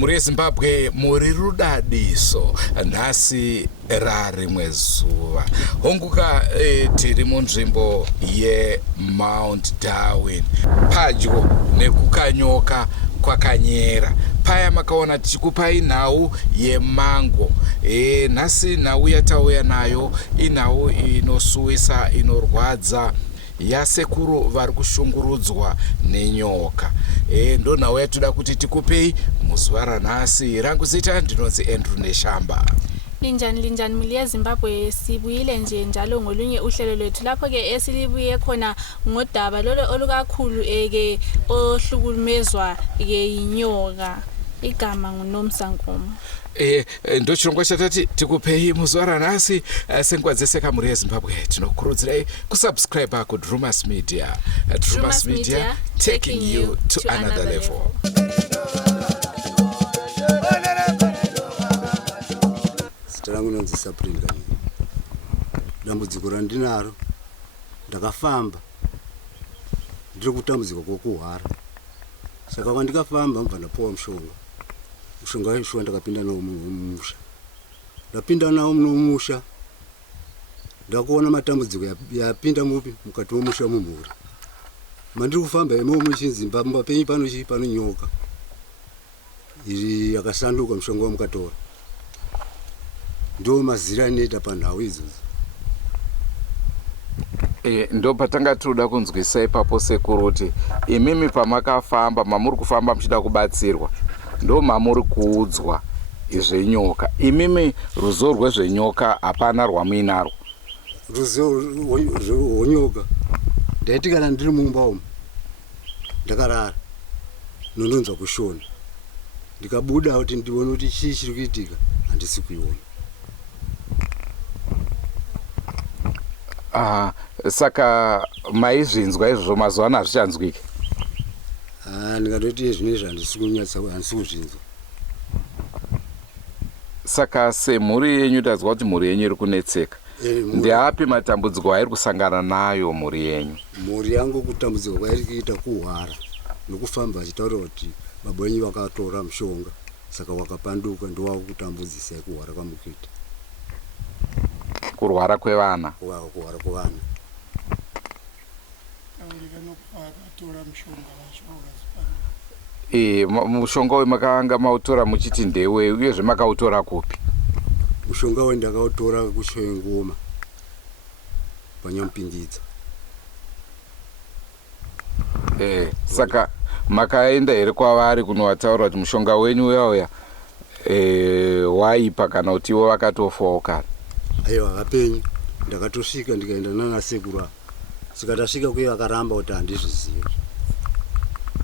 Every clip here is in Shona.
Kamuri yeZimbabwe muri rudadiso nhasi rarimwe zuva. Honguka tiri munzvimbo yeMount Darwin padyo nekukanyoka kwakanyera. Paya makaona tichikupai nhau yemango. Nhasi nhau yatauya nayo inhau inosuwisa, inorwadza yasekuru vari kushungurudzwa nenyoka. Ndo nhau yatoda kuti tikupei muzuva ranhasi. Rangu zita ndinonzi Andrew Neshamba. Linjani muli yeZimbabwe, sibuyile nje njalo ngolunye uhlelo lwethu lapho ke esilibuye khona ngodaba lolo olukakhulu ohlukumezwa ke inyoka. Igama nguNomsankomo. Ndo chirongwa chatati tikupei muzuva ranhasi. Senkwadzese Kamuri yeZimbabwe tinokurudzirai kusubscribe kuDrumas Media. Drumas Media, taking you to another level. Rangu nonzi Sapringa. Dambudziko randinaro ndakafamba ndiri kutambudzika kwokuhwara. Saka kwandikafamba mbva ndapuwa mushonga weshuwa ndakapinda nawo mumusha. Ndapinda nawo mumusha ndakuona matambudziko yapinda mukati momusha mumhuri. Mandiri kufamba imomo muchinzimba papenyu pano nyoka iri yakasanduka mushonga wamukatora. Ndo mazira anoita panhau idzodzo. Ndo patanga tinoda kunzwisa ipapo sekuru kuti imimi pamakafamba mamuri kufamba muchida kubatsirwa ndo mamuri kuudzwa izvenyoka. Imimi ruzivo rwezvenyoka hapana rwamuinarwo. Ruzivo rwenyoka ndaiti kana ndiri mumba umu ndakarara nononzwa kushona, ndikabuda kuti ndione kuti chii chiri kuitika handisi kuiona. Saka maizvinzwa izvozvo mazuva ano hazvichanzwiki? Ndingatoti zvinezvi handisi kuzvinzwa. Saka semhuri yenyu tadzwa kuti mhuri yenyu iri kunetseka. Ndeapi matambudziko airi kusangana nayo mhuri yenyu? Mhuri yangu kutambudzika kwairi kuita kuhwara nokufamba achitaura kuti baba wenyu vakatora mushonga saka wakapanduka ndowakutambudzisa kuhwara kwamukuita. Kurwara kwevana? Kuhwara kwevana. Mushonga wemakanga mautora muchiti ndewe uyezve makautora kupi? Mushonga wendakautora kuChoengoma Panyamupindidza. Saka makaenda here kwavari kunovataura kuti mushonga wenyu uyauya waipa kana kuti ivo vakatofawo kare? Aiwa, hapenyu ndakatosvika ndikaenda nana sekuru. Saka tasvika kuye vakaramba kuti handizvizivi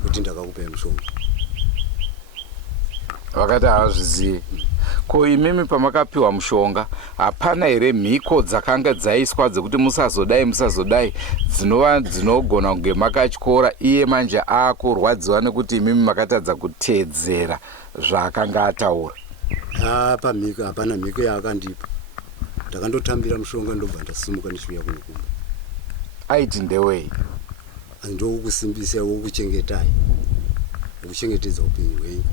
kuti ndakakupai mushonga. Vakati havazvizivi. Ko imimi pamakapiwa mushonga hapana here mhiko dzakanga dzaiswa dzekuti musazodai dzinova dzinogona kunge makatyora iye manje akurwadziwa nekuti imimi makatadza kuteedzera zvaakanga ataura? Pamhiko hapana mhiko yaakandipa. Ndakandotambira mushonga ndobva ndasimuka ndichiuya kunokumba. Aiti ndewei? Ndokusimbisa wokuchengetai, wokuchengetedza upenyu hwenyu.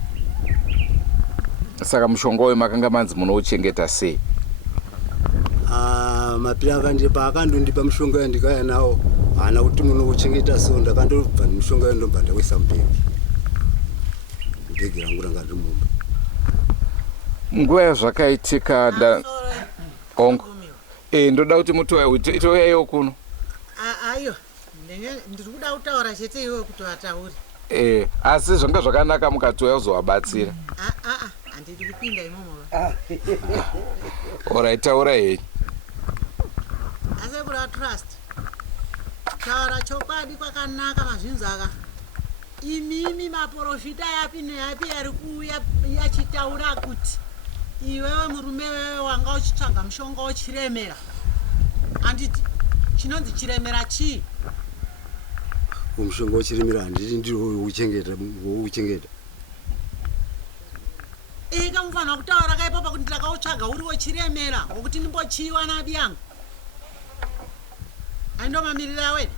Saka mushonga uyu makanga manzi munouchengeta sei? Mapira akandipa akandondipa mushonga yandikaya nawo haana kuti munouchengeta so. Ndakandobva mushonga uyu ndobva ndawisa mubhegi. Bhegi rangu ranga riri mumba. Nguva yazvakaitika ongo ndoda kuti mutoyaiwo kuno. Aiyo, ndiri kuda kutaura chete iwe kuti vataure. Asi zvanga zvakanaka mukatoya kuzovabatsira. Handidi kupinda imomo. Orai, taura henyu. Asekura trust. Taura chokwadi kwakanaka mazvinzwa aka. Imimi maprofita yapi neyapi yari kuuya yachitaura kuti iwewe murume wewe wanga uchitsvaga mushonga uchiremera. Handiti chinonzi chiremera chii? Mushonga uchiremera handiti ndiri wouchengeta. Kamufanira kutaura kaipa kuti ndakautsvaga uri wechiremera wokuti ndimbochiiwa nabi yangu. Aindomamirira wedu.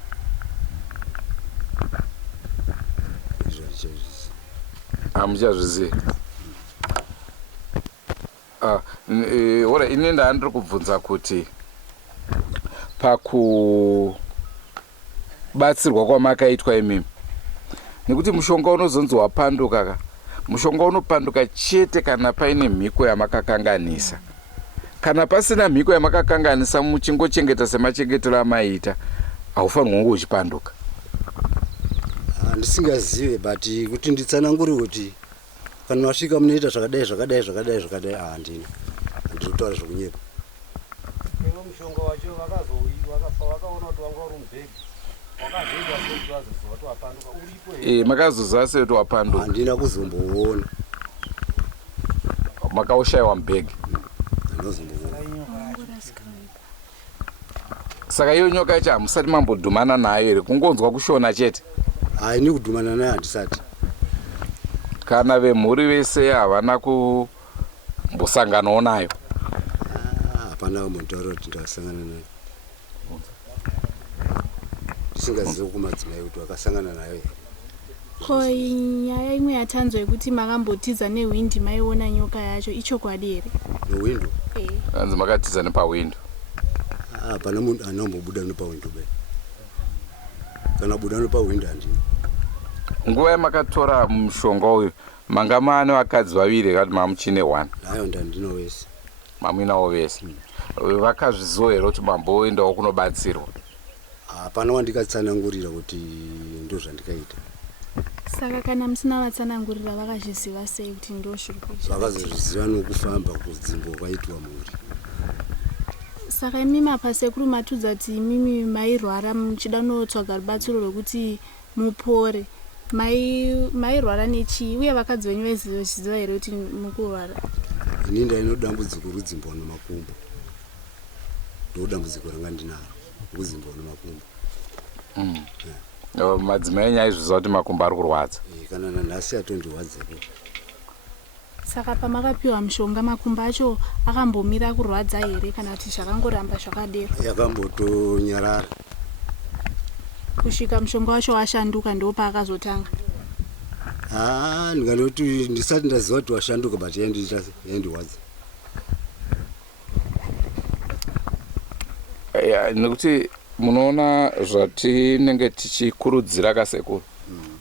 Hamuchazvizivi. ora ini ndandiri kubvunza kuti pakubatsirwa kwamakaitwa imimi nekuti mushonga unozonzi wapanduka ka mushonga unopanduka chete kana paine mhiko yamakakanganisa. Kana pasina mhiko yamakakanganisa muchingochengeta semachengetero amaita haufanirwi kunge uchipanduka. Ndisingazive but kuti nditsanangure kuti kana wasvika munoita zvakadai handina handinotaura zvokunyepa. Mushonga wacho vakaona kuti wanga uri mubhegi wakazoita kuti wazoziva kuti wapanduka uripo here? Makazoziva sei kuti wapanduka? Handina kuzomboona. Makaushayiwa mubhegi? Saka iyo nyoka yacho hamusati mambodhumana nayo here, kungonzwa kushona chete? Haini kudhumana nayo handisati. Kana vemhuri vese havana kumbosanganawo nayo? Hapana kumbotaura kuti ndakasangana nayo. Ndisingazivi kumadzimai kuti wakasangana nayo. Ko nyaya imwe yatanzwa yekuti makambotiza nehwindi maiona nyoka yacho ichokwadi here? Nehwindo? Hanzi makatiza nepahwindo? Hapana munhu anombobuda nepahwindo be. Kana buda nepahwindo handina. Nguva yamakatora mushonga uyu manga maane vakadzi vaviri kuti mamuchine 1? Hayo ndandino wese. Mamuinawo vese? Vakazviziva here kuti mamboendawo kunobatsirwa? Hapana wandikatsanangurira kuti ndozvandikaita. Saka kana musina vatsanangurira vakazviziva sei kuti ndoshiri kuita? Vakazozviziva nokufamba kudzimbo kwaitwa mhuri. Saka imimi apa sekuru matudza kuti imimi mairwara muchida kunotsvaga rubatsiro rwekuti mupore. Mairwara nechii uye vakadzi venyu vachiziva here kuti mukurwara? Ini ndaino dambudziko rudzimbo nemakumbo. Ndodambudziko ranga ndinaro rudzimbo nemakumbo. Madzimai enyu aizviziva kuti makumbo ari kurwadza? Kana nanhasi atondirwadzepo. Saka pamakapiwa mushonga makumbo acho akambomira kurwadza here kana kuti zvakangoramba zvakadero? Yakambotonyarara. Kusvika mushonga wacho washanduka ndo paakazotanga? Ndinganoti ndisati ndaziva kuti washanduka but yaindirwadza. Nekuti munoona zvatinenge tichikurudzira kasekuru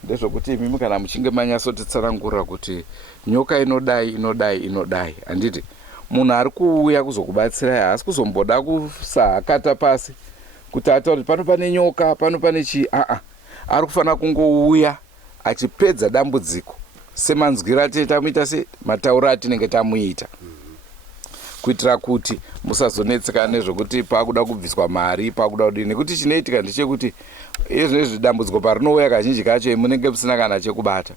ndezvekuti imimi kana muchinge manyatsotitsanangurira kuti nyoka inodai handiti munhu ari kuuya kuzokubatsirai haasi kuzomboda kusahakata pasi kuti ataura kuti pano pane nyoka pano pane chii. Ari kufanira kungouya achipedza dambudziko semanzwira atete tamuita sematauro atinenge tamuita kuitira kuti musazonetseka nezvekuti pakuda kubviswa mari pakuda kudini. Nekuti chinoitika ndechekuti izvinezvi dambudziko parinouya kazhinji kacho munenge musina kana chekubata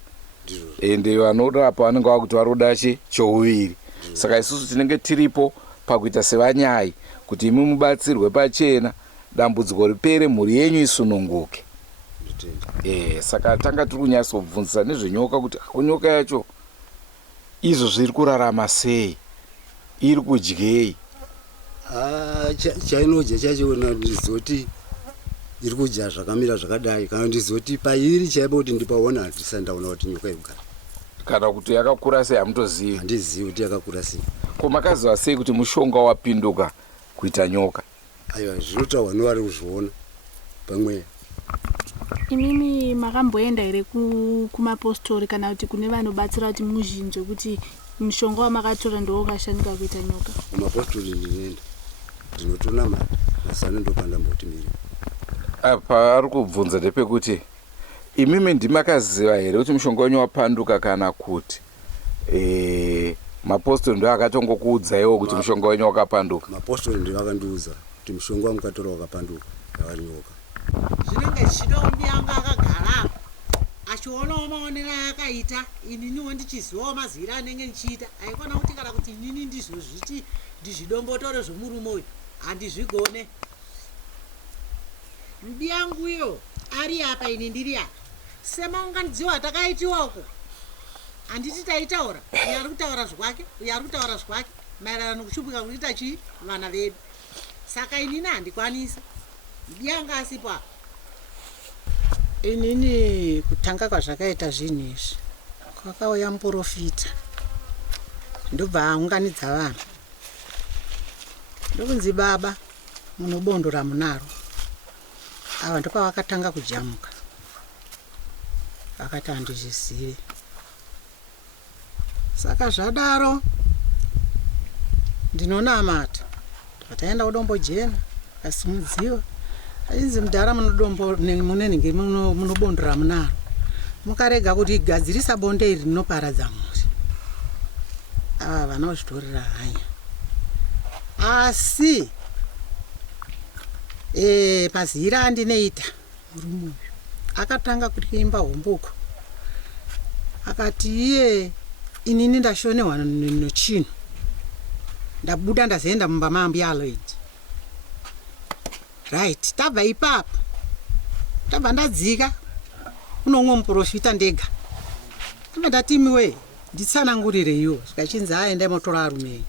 ende vanorapa vanenge vakuti varoda chouviri. Saka isusu tinenge tiripo pakuita sevanyai kuti imi mubatsirwe pachena dambudziko ripere mhuri yenyu isununguke. Saka tanga tiri kunyatsobvunzisa nezvenyoka kuti nyoka yacho izvo zviri kurarama sei, iri kudyei? Chainodya chachiona ndizoti iri kudya zvakamira zvakadai kana ndizoti pairi chaipo kuti ndipaona handisati ndaona kuti nyoka iri kugara. Kana kuti yakakura sei hamutozivi? Handizivi kuti yakakura sei. Ko makaziva sei kuti mushonga wapinduka kuita nyoka? Aiwa zvinotaurwa nevari kuzviona pamweya. Imimi makamboenda here kumapostori kana kuti kune vanobatsira kuti muzhinjwe kuti mushonga wamakatora ndo wakashandika kuita nyoka? Kumapostori ndinoenda ndinotona mari masana ndopanda mboti mbiri. Apa ari kubvunza ndepekuti imimi ndimakaziva here kuti mushonga wenyu wapanduka kana kuti mapostori ndo akatongokuudzaiwo kuti mushonga wenyu wakapanduka? Mapostori ndivakandiudza kuti mushonga wamukatora wakapanduka yavari nyoka. Zvinenge zvichida mudianga akagara achionawo maonero akaita ininiwo ndichizivawo maziviro anenge ndichiita. Haikona kuti kana kuti inini ndizvozviti ndizvidombotore zvomurume uyu handizvigone. Mudianguyo ari apa ini ndiri apa semaunganidziwa takaitiwako handiti taitaura uyo ari kutaura zvake uyo ari kutaura zvake maererano nokushupika kuita chii vana vedu. Saka inini handikwanisa mudianga asipo apa. Inini kutanga kwazvakaita zvinhu izvi kwakauya muprofita ndobva aunganidza vanhu ndokunzi baba munobondora munaro. Ava ndokwavakatanga kujamuka, vakati handizvizivi. Saka zvadaro ndinonamata pataenda kudombojena akasimudziwa ainzi mudhara munenenge munobondora munaro, mukarega kuti igadzirisa bonde iri rinoparadza mhuri. Ava vanozvitorera hanya. Asi mazira andinoita murume uyu akatanga kuimba hombuko, akati iye inini ndashonewa nechinhu, ndabuda ndazoenda mumba maambuya Lloyd. Right, tabva ipapo tabva ndadzika kuno umwe muprofita ndega, tabva ndati imiwe nditsanangurire iwo, zvikachinzi aenda motora arume,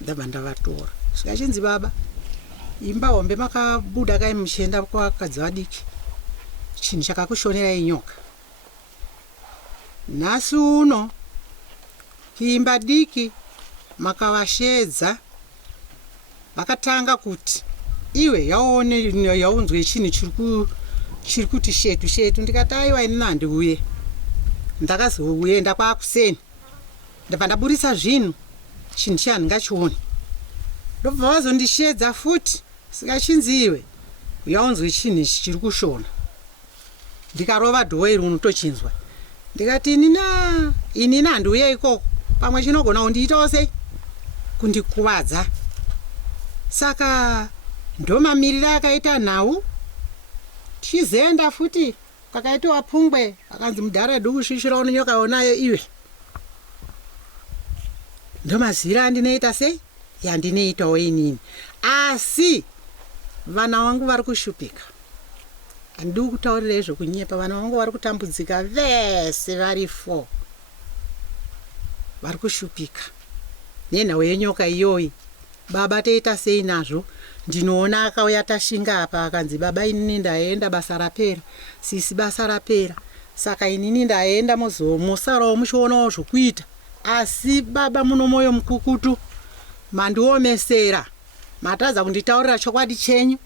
ndabva ndavatora. Zvikachinzi baba imba hombe makabuda kai muchienda kwakadzi vadiki, chinhu chakakushonerai nyoka. Nhasi uno kuimba diki makavashedza, vakatanga kuti iwe yaunzwe chinhu chiri kuti shetu shetu. Ndikati aiwa ini nandiuye, ndakazoenda kwakuseni ndabva ndaburisa zvinhu, chinhu chandingachioni. Ndobva vazondishedza futi, sikachinzi iwe yaunzwe chinhu ichi chiri kushona. Ndikarova dhoo iri unotochinzwa. Ndikati inini handiuye ikoko, pamwe chinogona kundiitawo sei, kundikuvadza. Saka ndomamirira akaita nhau. Tichizoenda futi kwakaitiwa pfungwe, akanzi mudhara edu kusvishira unonyoka onayo iwe. Ndomazira andinoita sei yandinoitawo inini. Asi vana vangu vari kushupika, handidi kutaurira zvokunyepa. Vana vangu vari kutambudzika vese vari 4 vari kushupika nenhau yenyoka iyoyi. Baba toita sei nazvo? Ndinoona akauya tashinga apa akanzi baba inini ndaenda basa rapera. Sisi basa rapera, saka inini ndaenda mosarawo muchionawo zvokuita. Asi baba muno mwoyo mukukutu, mandiomesera, matadza kunditaurira chokwadi chenyu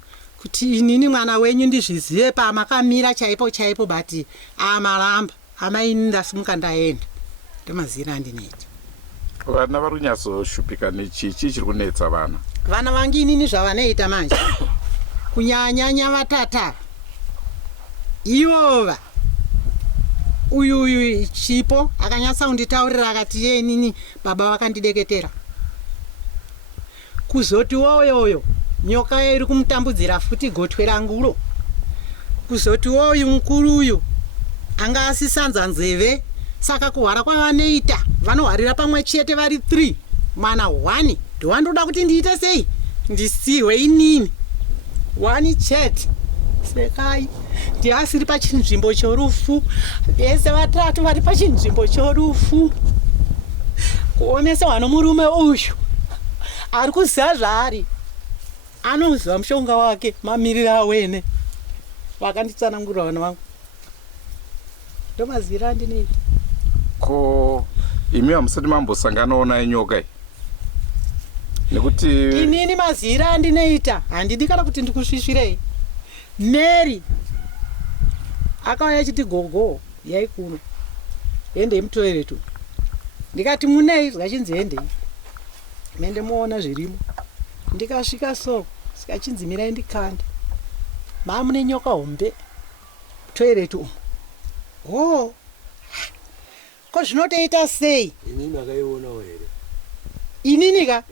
kuti inini mwana wenyu ndizvizive pamakamira chaipo chaipo, bati amaramba amaini ndasimuka ndaenda. Ndomazira andinoita. Vana vari kunyatsoshupika nechichi chiri kunetsa vana? Vana vangu inini zvavanoita manje kunyanyanya vatata ivova. Uyu chipo akanyatsa kunditaurira akati ye inini baba vakandideketera. Kuzoti woyoyo nyoka iri kumutambudzira futi gotwe rangulo. Kuzoti woyu mukuru uyu anga asisanza nzeve. Saka kuhwara kwavanoita vanohwarira pamwe chete vari 3, mwana 1. Ndowandoda kuti ndiite sei? Ndisiwe inini 1 chete. Sekai ndiasiri pachinzvimbo chorufu, vese vatatu vari pachinzvimbo chorufu. Kuomesa wano murume uyu ari kuziva zvaari, anoziva mushonga wake, mamiriro awene. Vakanditsanangurira vana vangu, ndomazira andinoita. Ko imi hamusati mambosanganawo naye nyoka iyi? Nekuti inini mazira andinoita handidi kana kuti ndikusvisvirei. Mary akauya achiti gogo yaikuno endei mutoiletu. Ndikati munei? Zvikachinzi endei mende muona zvirimo. Ndikasvika so sikachinzi mirai ndikande, mamune nyoka hombe toiletu umo. Oh, ko zvinotoita sei? Inini akaiona here? Inini ka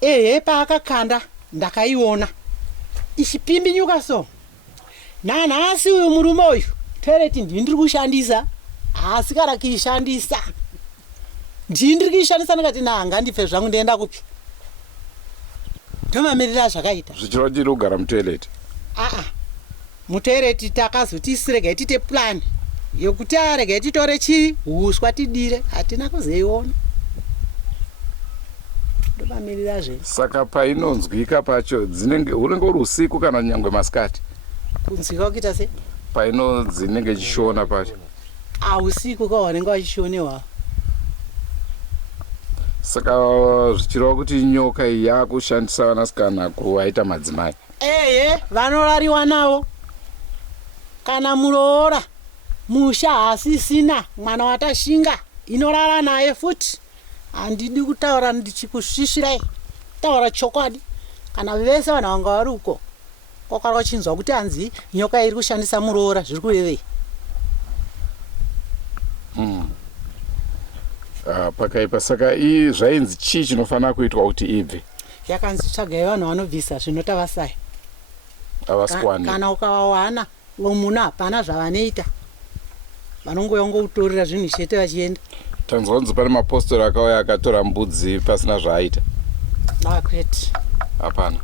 ehe, paakakanda ndakaiona ichipimbi nyuka so. Nanhasi uyu murume uyu toileti ndindiri kushandisa, asi kana kuishandisa ndindiri kuishandisa ndikati nanga ndipfe zvangu ndienda kupi. Ndomamirira zvakaita. zvichirwa tiri kugara mutoileti? Mutoileti takazoti siregai tiite plan yokuti aregai titore huswa tidire, hatina kuzoiona. Ndomamirira zve. Saka painonzwika pacho unenge uri usiku kana nyangwe masikati? Kunzwika kuita sei? Painodzinenge chishona pacho usiku kwa wanenge wachishonewa. Saka zvichireva kuti nyoka iyi yakushandisa vanasikana kuvaita madzimai. Vanorariwa navo. Kana muroora musha hasisina mwana watashinga inorara naye futi. Handidi kutaura ndichikusvishirai. Taura chokwadi. Kana vese vanhu vanga vari uko kwakari wachinzwa kuti hanzi nyoka iri kushandisa muroora zviri kurevei. Pakaipa. Saka zvainzi chii chinofanira kuitwa kuti ibve? Yakanzi tsvagai vanhu vanobvisa zvinota vasai. Havasikwani. Kana ukavawana vomuna hapana zvavanoita. Vanongoutorera zvinhu chete vachienda. Tanzwa kunzi pane mapostori akauya akatora mbudzi pasina zvaaita. Kwete. Hapana.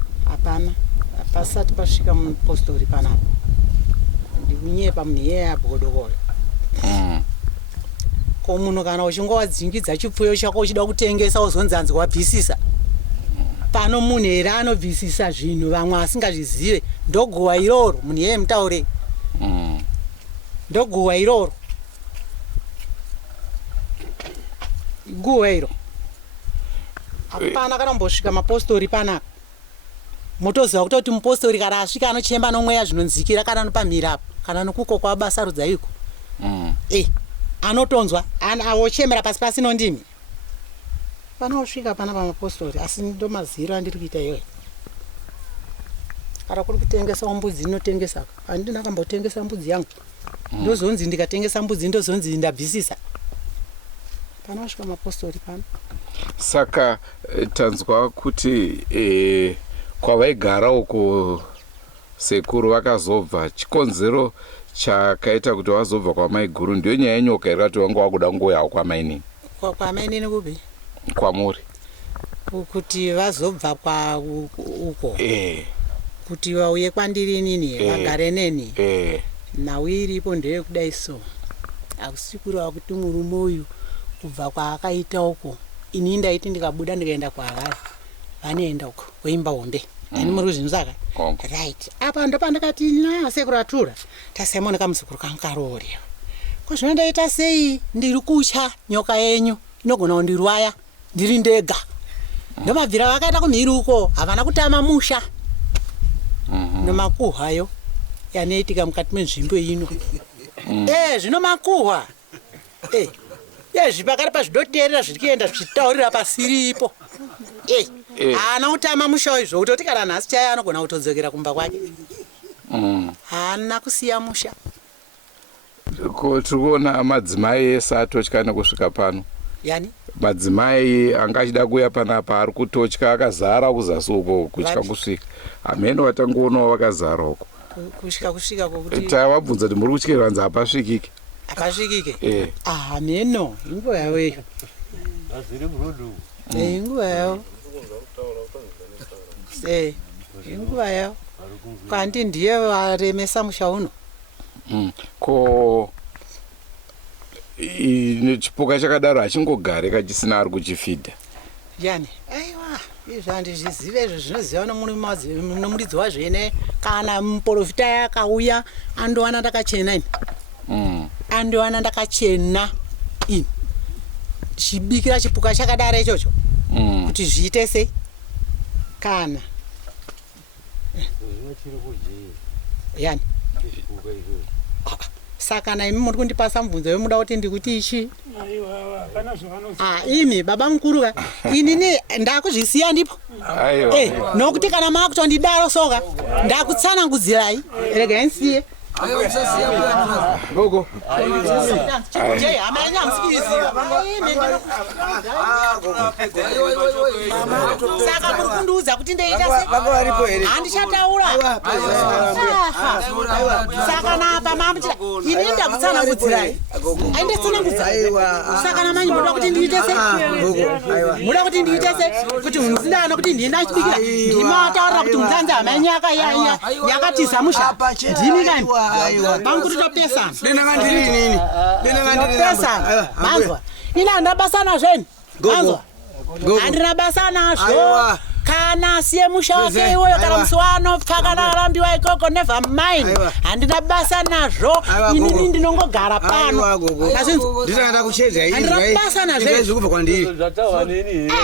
Pasati pasvika mupostori panapa. Ndikunyepa munhu iyeye abhodokoyo. Ko munhu kana uchinge wadzingidza chipfuyo chako uchida kutengesa uzonzi hanzi wabvisisa. Pano munhu here anobvisisa zvinhu vamwe asingazvizive. Ndoguwa iroro munhu iyeye mutaure. Ndoguwa iroro. Guwa iro. Hapana kana mbosvika mapostori panapa. Motoziva kuti mupostori kana asvika anochemba nomweya zvinonzikira kana nopamhira apo. Kana nokuko kwabasa rudzaiko. Anotonzwa avochemera pasi pasino ndimi. Panosvika pana pamapostori asi ndomaziro andiri kuita iyoyo. Kana kuri kutengesa mbudzi ndinotengesa. Handina kambotengesa mbudzi yangu. Ndozonzi ndikatengesa mbudzi ndozonzi ndabvisisa. Panosvika mapostori pano. Saka tanzwa kuti kwavaigara uko sekuru vakazobva. Chikonzero chakaita kuti vazobva kwamai guru ndiyo nyaya yenyoka iri kuti vanga vakuda ngoyawo kwamainini. Kwamainini kupi? Kwamuri. Kuti vazobva kwa uko. Kuti vauye kwandiri nini vagare neni. Nhau iripo ndeye kudai so. Akusikurwa kuti murume uyu kubva kwaakaita uko. Ini ndaiti ndikabuda ndikaenda kwavari. Vanoenda uko kuimba hombe. Ini muri kuzvinzaka. Right. Apa ndo pandakati na sekuru atura. Tasemona kamuzukuru kankarori. Ko zvinondaita sei ndiri kucha nyoka yenyu inogona kundirwaya ndiri ndega. Ndomabvira vakaita kumhiri uko havana kutama musha. Nomakuhwayo yanoitika mukati menzvimbo ino. Zvino makuhwa. Zvipakari pazvidoteerera zviri kuenda zvichitaurira pasiripo. Haana kutama musha izvo kutoti kana nhasi chaiye anogona kutodzokera kumba kwake. Haana kusiya musha. Ko tiri kuona madzimai ese atotya nekusvika pano. Yani? Madzimai anga achida kuuya panapa ari kutotya akazara kuzasi uko kutya kusvika. Hamene watangoonawo vakazara uko. Kusvika kokuti tavabvunza kuti muri kutyira hanzi hapasvikike. Hapasvikike? Hameno, inguva yavo iyo. Aziri brudu. Inguva yavo. Inguva yavo. Kandi ndiye varemesa musha uno. Ko chipuka chakadaro hachingogare kachisina ari kuchifidha. Yani, aiwa, izvo handizvizive izvo zvinoziva nomuridzi wazvene kana muprofita yakauya andowana ndakachena ini. Andowana ndakachena ini. Chibikira chipuka chakadaro ichocho. Kuti zviite sei? Kana. Yani. Saka naimi muri kundipasa mubvunzo wemuda kuti ndikuti ichi. Imi baba mukuru inini ndakuzvisiya ndipo. Nokuti kana makutondidaro soka ndakutsanangudzirai regai nsiye. Gogo. Saka muri kundiudza kuti ndeita sei? Handichataura. Saka napa mamuchira ini ndakutsanangudzirai. Ainditsanangudza. Saka namanyi muda kuti ndiite sei? Muda kuti ndiite sei? Kuti munzindana kuti ndina chibikira. Ndimataura kuti munzanzi hamanyi yakatiza musha. Ndimi kani? Banguri topesana. Ndinangandiri nini? Topesana. Manzwa. Ina ndabasa nazveni. Manzwa. Andina basa nazvo. kana siye musha wake iwoyo kana muswano pfakana arambiwa ikoko never mind handina basa nazvo inini ndinongogara pano nditaenda kuchedza izvi kubva kwandiri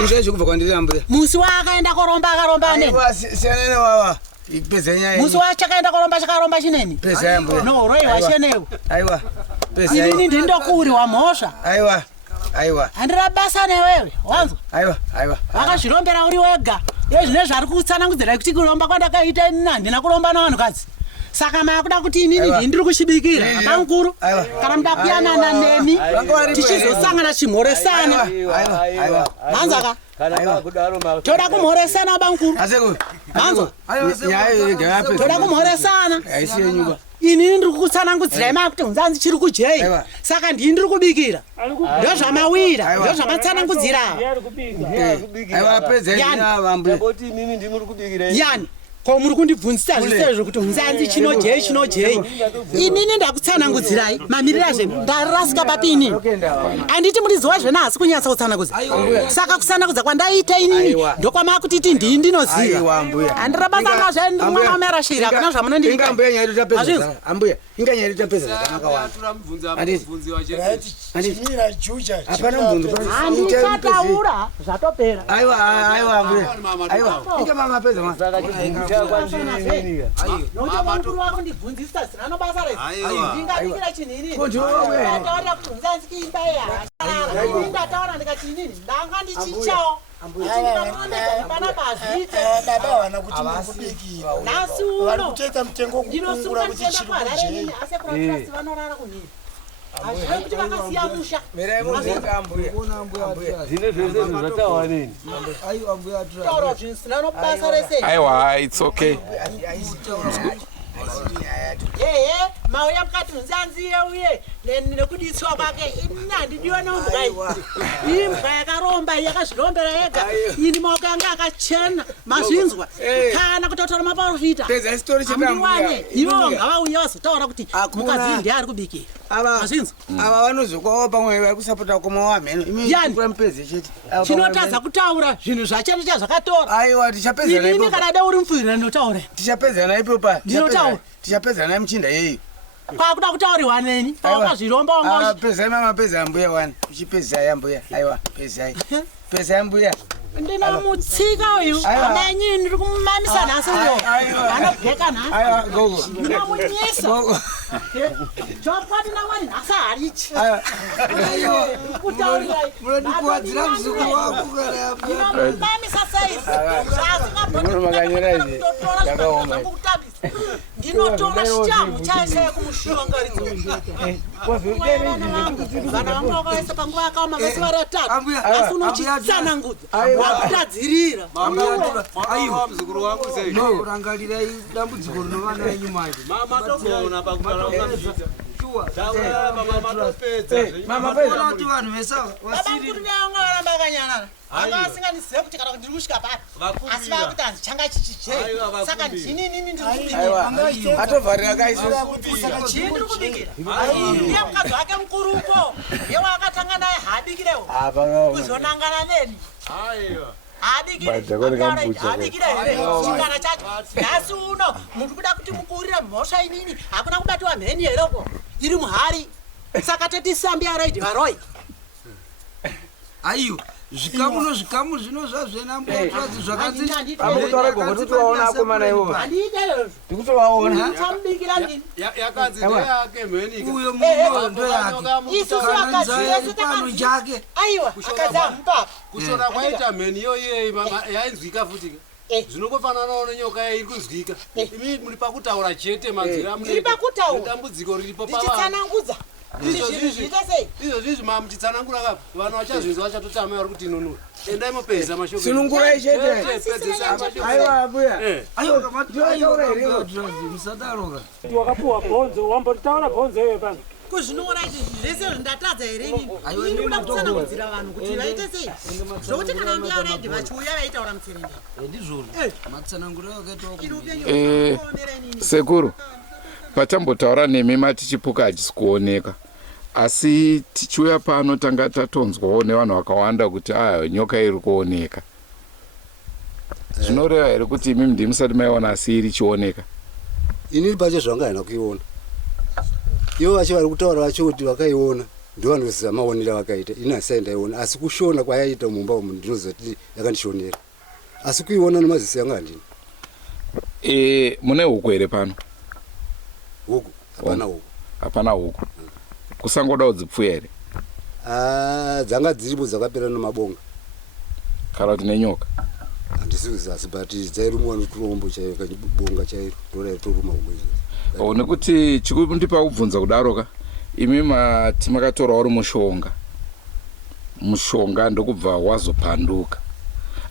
izvi kubva kwandiri ambuya musi waakaenda koromba akaromba neni senene wawa musi wachakaenda koromba chakaromba chineni nohoroiwa chenewo inini ndindokuuriwa mhosva aiwa handina basa newewe wanzwa aiwa wakazvirombera uri wega iye zvine zvari kutsanangudzirai kuti kuromba kwandakaita inini handina kuromba navanhukadzi saka makuda kuti inini ndiri kuchibikira apamukuru kana muda kuyanana neni tichizosangana chimhoresana manzaka toda kumhoresana apamukuru manzwa toda kumhoresana inini ndiri kukutsanangudzirai makuti hunzanzi chiri kujei saka ndii ndiri kubikira ndozvamawira ndozvamatsanangudzira yani ko muri kundibvunzisa zvisezvo kuti hunzanzi chinojei inini ndakutsanangudzirai mamirira zvenyu ndarasika papi inini handiti mulidziwa zvenasi kunyatsa kutsanangudza saka kutsanangudza kwandaita inini ndokwamakuti ndii ndinoziva handirabasanga zvenmwana wamerashiri hakuna zvamunondiita handikataura zvatopera nokuti wako ndibvunzisa zina nobasa rei ndingabikira chinhini ndataurira kuti hunzanzi kuimba ndataura ndikati inini ndanga ndichichawo pana pazvite nhasi uno ndinosunga ndichienda kuharare inini asi kurapirasi vanorara kunhini hazvive kuti vakasiya musha zvine zvese zvatawa nini taura zvinhu zvisina nobasa rese aiwa it's okay hehe mauya mukati hunzanziye uye nekuditswa kwake inini handidiwa neumbwa iyi imbwa yakaromba yakazvirombera yega ini maoko yange akachena mazvinzwa kana kutaura maprofita ambiwane ivo ngavauya vazotaura kuti mukadzi ndiye ari kubikira mazvinzwa ava vanozokwawo pamwe vari kusapota koma wamhenopedze chete chinotadza kutaura zvinhu zvacheno zvakatora aiwa tichapedzana inini kana da uri mupfuurira ndinotaura tichapedzana ipopa ndinotaura tichapedzana naye muchinda yeyo kwakuda kutaurirwa neni pakazviromba wanga pezai mama pezai ambuya wani uchipezai ambuya aiwa pezai ambuya ndinomutsika uyu amenyi ndiri kumumamisa nhasi uyo anobheka nhasi ndinomunyisa chokwadi namwari nhasi harichi kutaurirai munondikuwadzira muzukuru wako ndinomumamisa saizi zvaasingakutambisa ndinotora chichamu chaisaya kumushongaridzo vana vangu vakaisa panguva yakaoma vese vari vatatu asi unochitsanangudza wakutadzirira muzukuru wangu rangarirai dambudziko rinovana venyu manje mamapedzaati vanhu vesavavaramba vakanyanana anga vasinganizive kuti kana ndiri kusvika papi asi vakuti hanzi changa chichijei saka ndinini ndiri atovharira kaisaka chii ndiri kubikira iye mukadzi wake mukuruko yewaakatanga naye haabikirewo kuzonangana neni haabikire here chikana chacho nhasi uno muri kuda kuti mukuurire mhosva inini hakuna kubatiwa mheni hereko iri muhari saka tetisambiya roid varoi aiwa zvikamu zvino zvazvenambuazi zvakatsikutaura gogotuti waona akomana ivo ndikutovaona ndichamubikira nini yakadzi ndeyake mheni uyo mundo yake isusu akadzi pano chake aiwa akadzi amupapa kushora kwaita mheni iyoyei yainzwika futi zvinokofananawo nenyoka iri kunzwika imi muri pakutaura chete manzira dambudziko riripo ndichitsanangudza izvozvizvi mamuchitsanangura kapo vanhu vachazvinzwa vachatotama vari kuti inonura endai mopedza mashoko sinungurai chete aiwa abuya musadaroka wakapuwa bhonzo wambotaura bhonzo iyoyo pano kuzvinoona izvi zvese ndatadza here inini ini kuda kutsanangudzira vanhu kuti vaite sei zvokuti kana mbiyaredhi vachiuya vaitaura mutserendera ndizvona matsananguro akaitawo sekuru patambotaura nemi matichipuka hachisi kuoneka asi tichiuya pano tanga tatonzwawo nevanhu vakawanda kuti nyoka iri kuoneka zvinoreva here kuti imimi ndimusati maiona asi iri chioneka? Inini pacho zvanga haina kuiona. Ivo vacho vari kutaura vacho kuti vakaiona ndovanoziva maonero vakaita. Ini hasai ndaiona asi kushona kwayaita mumba umu ndinoziva kuti yakandishonera. Asi kuiona nemaziso yanga handina. Mune huku here pano? Huku? Hapana huku. Hapana huku. Kusangodawo dzipfuya here? Dzanga dziripo dzakapera nemabonga. Kana kuti nenyoka? Handisizi asi but dzairumwa neturombo chaiyo kachibonga chairo ndorai toruma kubweza. Nekuti chikundipa kubvunza kudaroka imi mati makatora uri mushonga ndokubva wazopanduka.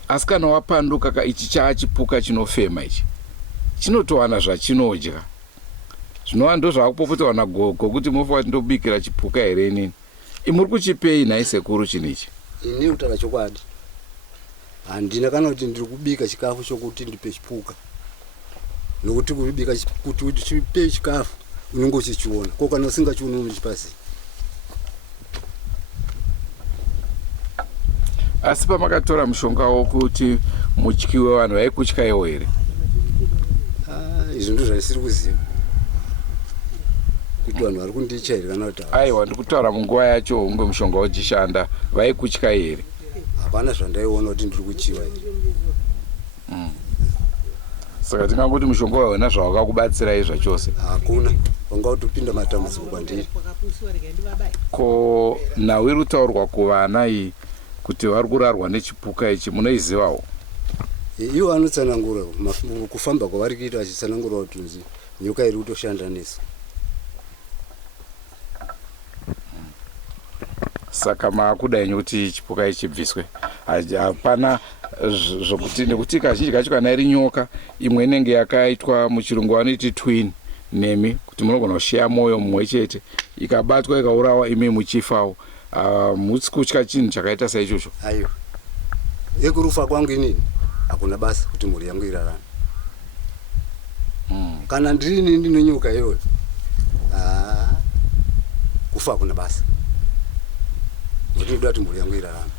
Asi kana wapanduka ichi chaachipuka chinofema ichi chinotowana zvachinodya. Zvinova ndo zvakupopota wana gogo kuti mufa kuti ndobikira chipuka here inini. Muri kuchipei nhai sekuru chinichi? Ini kutaura chokwadi handina kana kuti ndiri kubika chikafu chokuti ndipe chipuka. Nokuti kubika kuti uchipe chikafu unenge uchichiona. Ko kana usingachioni unechipasi. Asi pamakatora mushonga wokuti mutyiwe vanhu vaikutyaiwo here? Izvi ndo zvaisiri kuziva kuti vanhu vari kunditya here kana kuti aiwa ndikutaura munguva yacho unge mushonga uchishanda vaikutyai here? hapana zvandaiona kuti ndiri kuchiva here. Saka tingangoti mushonga wawena zvawakakubatsirai zvachose? Hakuna, wanga utopinda matambudziko kwandiri. Ko nhau iri kutaurwa kuvana iyi kuti vari kurarwa nechipuka ichi munoizivawo? Ivo vanotsanangura kufamba kwavari kuita vachitsanangura kuti nyoka iri kutoshanda nesu. Saka maakudai kuti chipuka ichi bviswe. Hapana zvokuti nekuti kazhinji kacho kana iri nyoka imwe inenge yakaitwa muchirungu vanoti twin nemi kuti munogona kusheya mwoyo mumwe chete ikabatwa ikaurawa imi muchifawo. Mutsi kutya chinhu chakaita saichocho? Aiwa, yekurufa kwangu inini hakuna basa kuti mhuri yangu irarame. Kana ndiri ndine nyoka iyoyo kufa hakuna basa. Ndinoda kuti mhuri yangu irarame.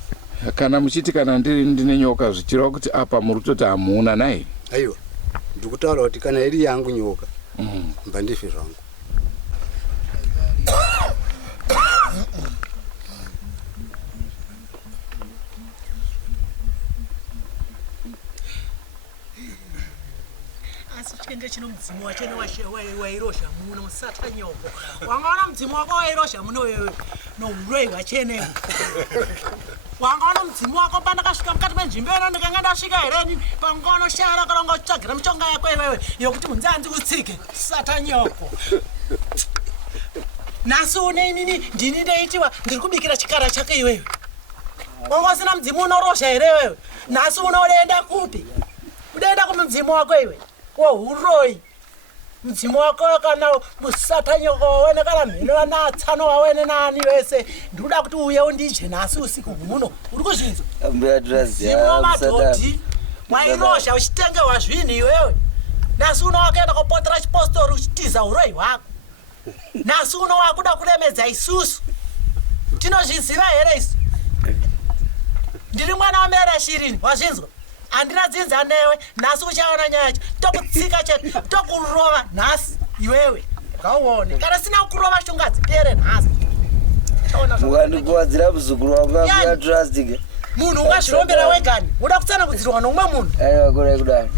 Kana muchiti kana ndiri ndine nyoka zvichireva kuti apa muri kutoti hamuna nai? Aiwa, ndikutaura kuti kana iri yangu nyoka mba ndife zvangu. Chikenge chino mudzimu wachene wairozha muno musata nyoko. Wangaona mudzimu wako wairozha muno wewe nouroi wachene. Wangaona mudzimu wako pandakasvika mukati menzvimbo ino ndikanga ndasvika here pangono shara kalonga utsvagira mishonga yako iwewe yokuti munzi handikutsike sata nyoko. Nhasi une inini ndini ndeitiwa ndiri kubikira chikara chake iwewe. Wanga usina mudzimu unorozha here wewe. Nhasi unoenda kupi? Unoenda kumudzimu wako iwe. Uroi mudzimu wako kana musata nyoko wawene kana mhino vanatsano wawene nani vese ndikuda kuti uye undidye nhasi usiku muno uri kuzvinzwa? Mudzimu madhodhi wairozha uchitengewa zvinhu iwewe. Nhasi uno wakaenda kopotera chipostori uchitiza uroi hwako. Nhasi uno wakuda kuremedza isusu tinozviziva here isu? Ndiri mwana wamera shirini wazvinzwa? Andina dzinza newe nhasi uchaona nyaya yacho tokutsika chete tokurova nhasi iwewe ngauone kana sina kurova shungadzi pere nhasi mukandikuwadzira muzukuru wangu akuyatrustike munhu ungazvirombera wegani uda kutsanakudzirwa noumwe munhu aiwa kurai kudai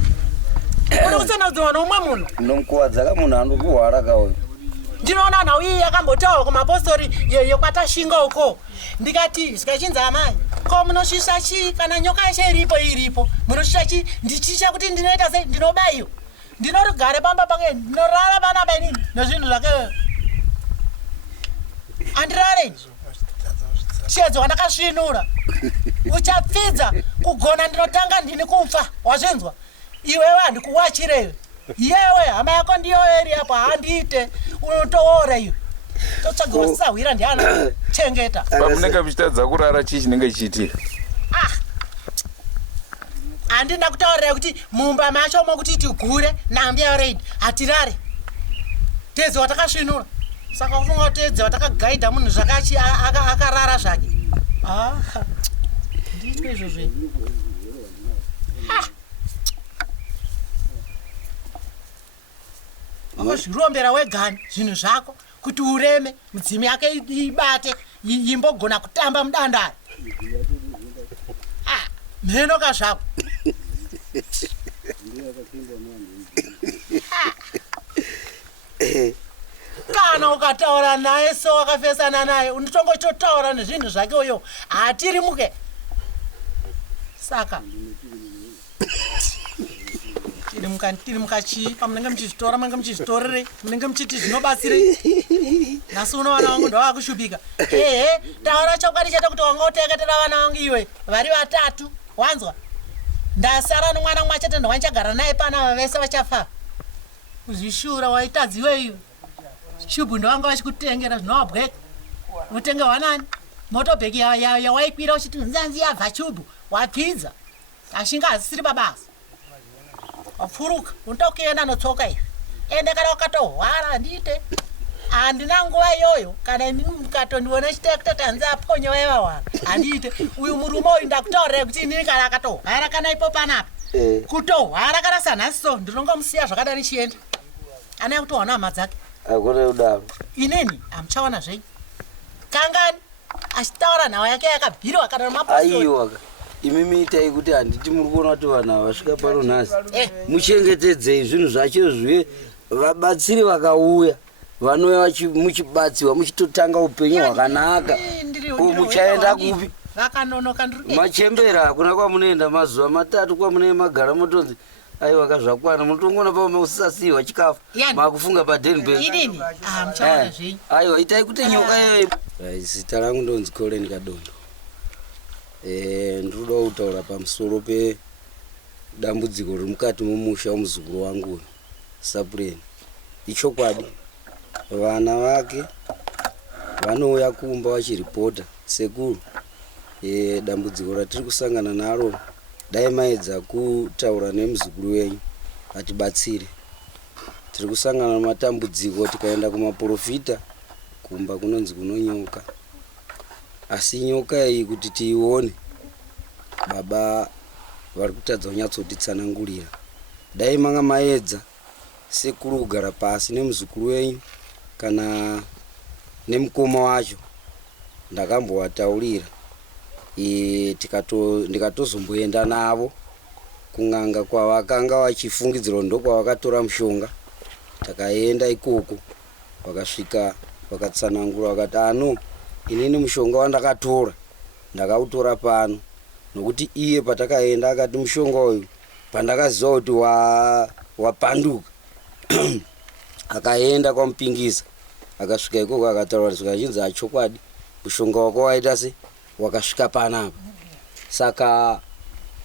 uda kutsanakudzirwa noumwe munhu ndomukuwadzaka munhu andokuhwara kauyo ndinoona nhau iyi yakambotaura kumapostori yokwatashinga uko ndikati zvikachinzi amai ko munosvisa chii kana nyoka yeshe iripo munosvisa chii ndichicha kuti ndinoita sei ndinobayiwa ndinorigare pamba pange ndinorara vana benini nezvinhu zvake andirare shedzo wandakasvinura uchapfidza kugona ndinotanga ndini kufa wazvinzwa iwewe handikuwachirewe yewe hama yako ndiyo eri apo handiite unotoora iwe totsvagiwa sahwira ndiana chengeta pamunenge muchitadza kurara chii chinenge chichiitika? handina kutaurira kuti mumba macho mokuti tigure nambi yareidi hatirare tedzi watakasvinura saka ufunga tedzi watakagaidha munhu zvakachi akarara zvake ndiitwe izvozve wangozvirombera wegani zvinhu zvako kuti ureme mudzimi yake ibate imbogona kutamba mudandari. Mhenoka zvako. Kana ukataura naye so wakafesana naye unotongototaura nezvinhu zvake uyo hatiri muke. Saka tiri mukachi pamunenge muchizvitora munenge muchizvitorere munenge muchiti zvinobatsire nhasi unowana wangu ndawakakushupika. Taura chokwadi chete kuti wanga uteketera vana vangu iwe vari vatatu wanzwa. Ndasara nomwana mumwe chete ndawachagara naye pana vese vachafa. Kuzvishura waitadziwe iwe. Shubu ndawanga vachikutengera zvinowabweka. Utenge wanani? Motobheki yawaikwira uchiti nzanzi yabva Shubu wapfidza. Ashinga asiri babasa. Wafuruka untokuenda notsoka iwe. Ende kana wakatohwara andite. Handina nguva iyoyo kana imi mukatondiona chiteketa tanzi aponye vaivahwara handite. Uyu murume uyu ndakutaurira kuti inini kana akatohwara kana ipo panapa kutohwara kana sanhasiso ndinongomusiya zvakadari chienda. Ana kutowana hama dzake. Akone kudaro. Inini amuchaona zvei. Kangani achitaura nhau yake yakabhiriwa kana nemapostori. Aiwa imimi itai kuti handiti muri kuona kuti vanhu vasvika pano nhasi muchengetedzei zvinhu zvacho zvive vabatsiri vakauya vanouya muchibatsiwa muchitotanga upenyu hwakanaka. Muchaenda kupi? Vakanonoka ndiri. Machembera hakuna kwamunoenda mazuva matatu kwamunee magara motonzi aiwa kazvakwana munotongona pamwe usisasiwa chikafu makufunga paDenberg. Inini muchaona zvei. Aiwa itai kuti nyoka yoyo. Zita rangu ndonzi Colin Kadondo. Ndinoda kutaura pamusoro pedambudziko riri mukati momusha womuzukuru wangu Sabrina. Ichokwadi vana vake vanouya kumba vachiripota sekuru dambudziko ratiri kusangana naro dai maedza kutaura nemuzukuru wenyu atibatsire. Tiri kusangana nematambudziko tikaenda kumaprofita kumba kunonzi kunonyoka. Asi nyoka iyi kuti tiione baba vari kutadza kunyatsotitsanangurira. Dai manga maedza sekuru kugara pasi nemuzukuru wenyu kana nemukoma wacho ndakambovataurira ndikatozomboenda navo kung'anga kwavakanga vachifungidzira ndokwavakatora mushonga. Takaenda ikoko vakasvika vakatsanangura vakati inini mushonga wandakatora ndakautora pano nokuti iye patakaenda akati mushonga uyu pandakaziva kuti wapanduka akaenda kwamupingisa akasvika ikoko akataura kuti zvichinzi achokwadi mushonga wako waita se wakasvika panapa. Saka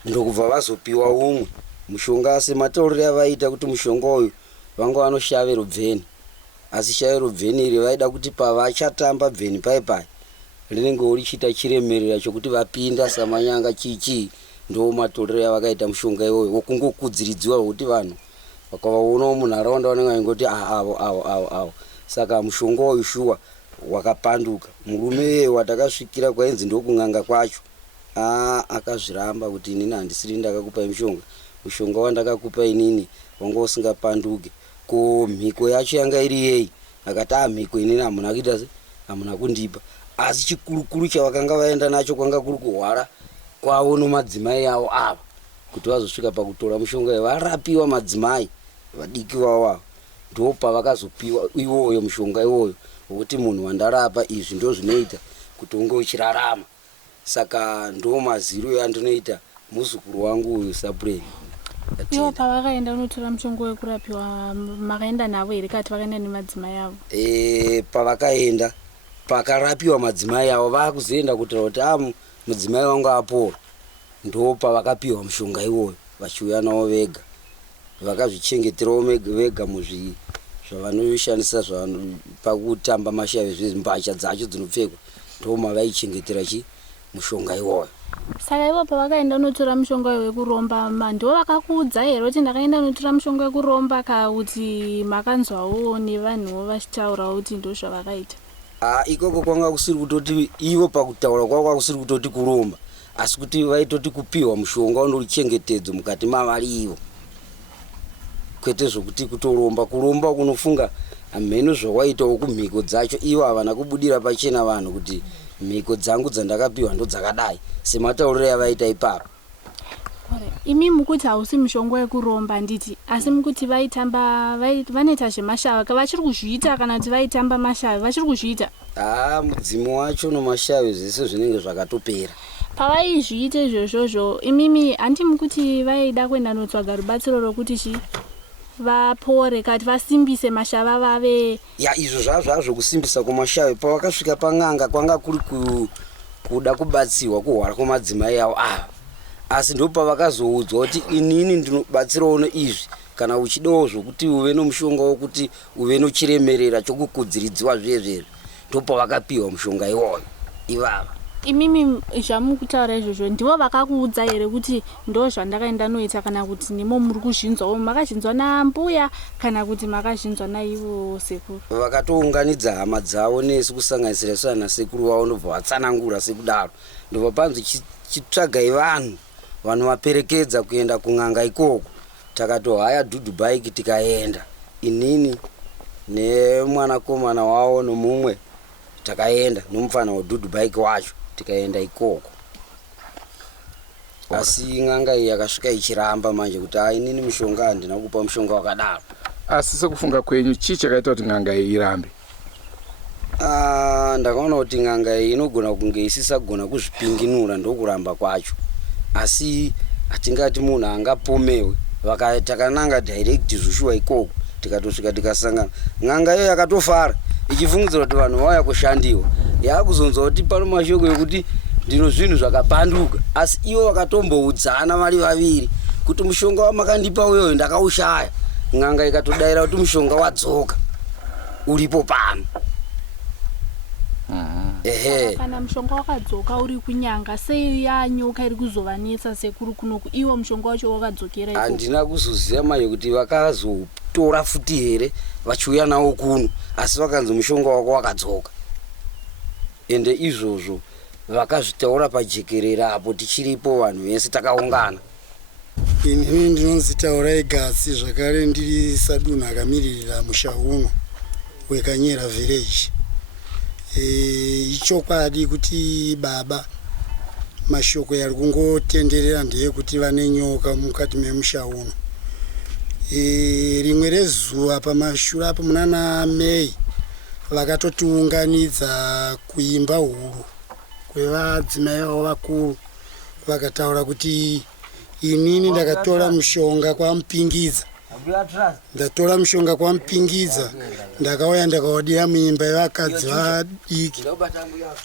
ndokubva vazopiwa umwe mushonga sematauriro avaita kuti mushonga uyu vanga vanoshavira bveni. Asi shaviro bveni iri vaida kuti pavachatamba bveni paipai rinenge richiita chiremerera chokuti vapinda samanyanga chichi. Ndo matorero avakaita mushonga iwoyo wokungokudziridziwa kuti vanhu vakavaonawo munharaunda vanenge vaingoti avo. Saka mushonga uyu shuwa wakapanduka. Murume watakasvikira kwainzi ndokung'anga kwacho akazviramba kuti inini handisiri ndakakupai mushonga wandakakupa inini wanga usingapanduke. Ko mhiko yacho yanga iri yei? Akati mhiko inini hamuna kuita se hamuna kundipa. Asi chikurukuru chavakanga vaenda nacho kwanga kuri kuhwara kwavo nomadzimai avo ava kuti vazosvika pakutora mushonga iyo varapiwa madzimai vadiki vavo ava. Ndo pavakazopiwa iwoyo mushonga iwoyo wokuti munhu wandarapa izvi ndo zvinoita kuti unge uchirarama. Saka ndo maziro andinoita muzukuru wangu uyu Sabrina. Iwo pavakaenda unotora mushonga wekurapiwa makaenda navo here kati vakaenda nemadzimai avo? Pavakaenda pakarapiwa madzimai avo vakuzoenda kutaura kuti mudzimai wangu apora. Ndo pavakapiwa mushonga iwoyo vachiuya navo vega vakazvichengeterawo vega zvavanoshandisa pakutamba mashave zvezimbacha dzacho dzinopfekwa ndo mavaichengetera mushonga iwoyo. Saka ivo pavakaenda unotora mushonga wekuromba ndo vakakuudza here kuti ndakaenda unotora mushonga wekuromba kuti makanzwawo nevanhuwo vachitaurawo kuti ndo zvavakaita? Ikoko kwanga kusiri kutoti ivo pakutaura kwanga kusiri kutoti kuromba asi kuti vaitoti kupiwa mushonga unochengetedzwa mukati mavari ivo. kwete zvokuti kutoromba kunofunga amheno zvawaitawo kumhiko dzacho ivo havana kubudira pachena vanhu kuti mhiko dzangu dzandakapiwa ndo dzakadai sematauriro avaita ipapo. Imi mukuti hausi mushonga wekuromba nditi, asi mukuti vanoita zvemashava vachiri kuzviita kana kuti vaitamba mashava vachiri kuzviita? Mudzimu wacho nomashave zvese zvinenge zvakatopera. Pavaizviite izvozvozvo imimi handi mukuti vaida kuenda notsvaga rubatsiro rokuti vapore kati vasimbise mashava vave? Izvo zvazvo kusimbisa kwamashave pavakasvika pan'anga kwanga kuri kuda kubatsirwa kuhwara kwamadzimai avo ava, asi ndo pavakazoudzwa kuti inini ndinobatsirawo neizvi kana uchidawo zvokuti uve nomushonga wokuti uve nochiremerera chokukudziridziwa zvezvezvo, ndo pavakapiwa mushonga iwoyo ivava. Imimi zvamukutaura izvozvo ndivo vakakuudza here kuti ndo zvandakaenda noita kana kuti nemo muri kuzvinzwawo? Makazvinzwa nambuya kana kuti makazvinzwa naivo sekuru? Vakatounganidza hama dzavo nesu kusanganisira sana sekuru vavo ndobva vatsanangura sekudaro, ndobva panzi chitsvagai vanhu vaperekedza kuenda kun'anga ikoko. Takatohaya dhudhu bike tikaenda, inini nemwanakomana wavo nomumwe takaenda nomufana wadhudhu bike wacho tikaenda ikoko. Asi n'anga iyi yakasvika ichiramba manje kuti inini mushonga handina kupa mushonga wakadaro. Asi sekufunga kwenyu chii chakaita kuti n'anga iyi irambe? Ndakaona kuti n'anga iyi inogona kunge isisagona kuzvipinginura ndokuramba kwacho, asi hatingati munhu angapomewe. Takananga direct zvushuwa ikoko tikatosvika tikasangana, n'anga iyo yakatofara ichifungidzira kuti vanhu vauya kushandiwa, yakuzonzwa kuti pano mashoko ekuti ndino zvinhu zvakapanduka, asi ivo vakatomboudzana vari vaviri kuti mushonga wamakandipa uyoyo ndakaushaya. N'anga ikatodaira kuti mushonga wadzoka uripo pano. Kana mushonga wakadzoka uri kunyanga sei yanyoka iri kuzovanetsa sekuru kunoku, iwo mushonga wacho wakadzokera ikoko? Handina kuzoziva manje kuti vakazotora futi here vachiuya nawo kuno, asi vakanzi mushonga wako wakadzoka. Ende izvozvo vakazvitaura pajekerera apo tichiripo vanhu vese takaungana. Inini ndinonzi Taurai Gasi, zvakare ndiri sadunhu akamiririra musha uno weKanyera village. Ichokwadi kuti baba mashoko yari kungotenderera ndeyekuti vane nyoka mukati memusha uno. Rimwe rezuva pamashure apo munana Mei vakatotiunganidza kuimba huru kwevadzimai vavo vakuru, vakataura kuti inini ndakatora mushonga kwamupingidza, ndatora mushonga kwamupingidza ndakauya ndakaudira muimba yevakadzi vadiki.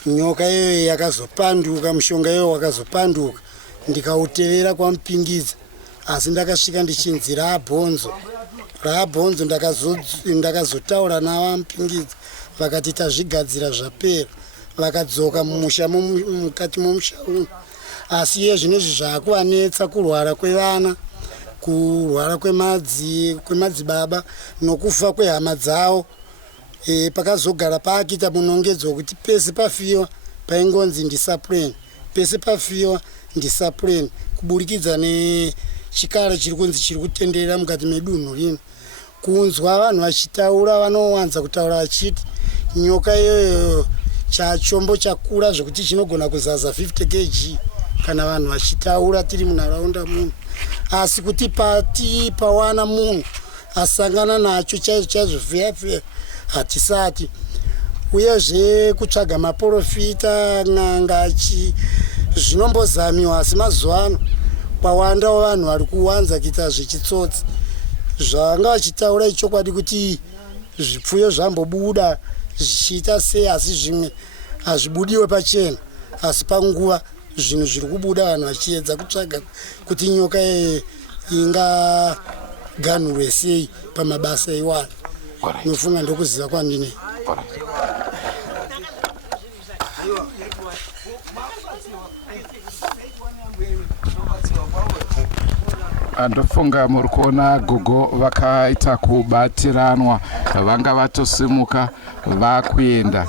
Nyoka iyoyo yakazopanduka, mushonga iyoyo wakazopanduka, ndikautevera kwamupingidza, asi ndakasvika ndichinzi raabhonzo ndakazotaura navamupingidza vakati tazvigadzira zvapera, vakadzoka mumusha mukati momusha uno. Asi iye zvinezvi zvaakuvanetsa kurwara kwevana, kurwara kwemadzibaba nokufa kwehama dzavo. Pakazogara paakita munongedzo wekuti pese pafiwa paingonzi ndisapureni, pese pafiwa ndisapureni, kuburikidza nechikara chiri kunzi chiri kutenderera mukati medunhu rino. Kunzwa vanhu vachitaura, vanowanza kutaura vachiti nyoka iyoyo chachombo chakura zvokuti chinogona kuzaza 50 kg kana vanhu vachitaura tiri munharaunda muno. Asi kuti pawana munhu asangana nacho chaizvo feya hatisati. Uyezve kutsvaga maprofita n'anga zvinombozamiwa, asi mazuva ano kwawandawo vanhu vari kuwanza kuita zvechitsotsi. Zvanga vachitaura ichokwadi kuti zvipfuyo zvambobuda zvichiita sei, asi zvimwe hazvibudiwe pachena, asi panguva zvinhu zviri kubuda vanhu vachiedza kutsvaga kuti nyoka ingaganhurwe sei pamabasa iwano. Nofunga ndokuziva kwandine. Ndofunga muri kuona gogo vakaita kubatiranwa, vanga vatosimuka vakuenda.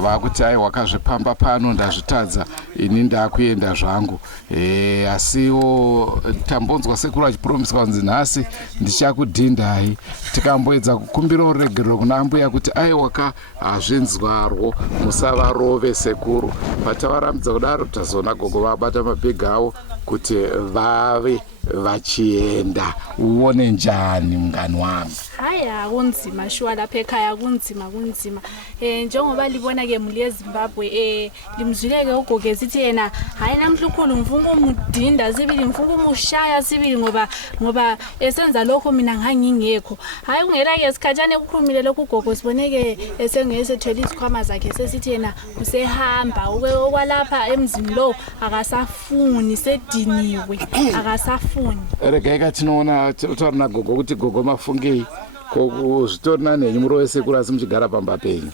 vakuti ai wakazvipamba pano ndazvitadza ini ndakuenda zvangu. Asiwo tambonzwa sekuru achipromiswa kunzi nhasi ndichakudhindai. Tikamboedza kukumbira uregerero kuna ambuya kuti aiwaka hazvinzwarwo musavarove sekuru. Patavarambidza kudaro tazoona gogo vabata mabhegi avo kuti vave vachienda. Uone njani mngani wami? Haya kunzima shuwa lapha ekhaya kunzima. Njengoba libona ke muli eZimbabwe limzwileke ugogo esithi yena hayi namhla ukhulu ngifuna umudinda sibili ngifuna umushaya sibili ngoba esenza lokho mina ngangingekho. Hayi kungela ke isikhatshane ukukhulumile lokho ugogo siboneke esengeyesethwele izikhwama zakhe sesithi yena usehamba okwalapha emzini lo akasafuni sediniwe akasafuni. Erega tinoona taurina gogo ukuthi gogo mafungei zvitorina nenyu muri wesekuru asi muchigara pamba penyu.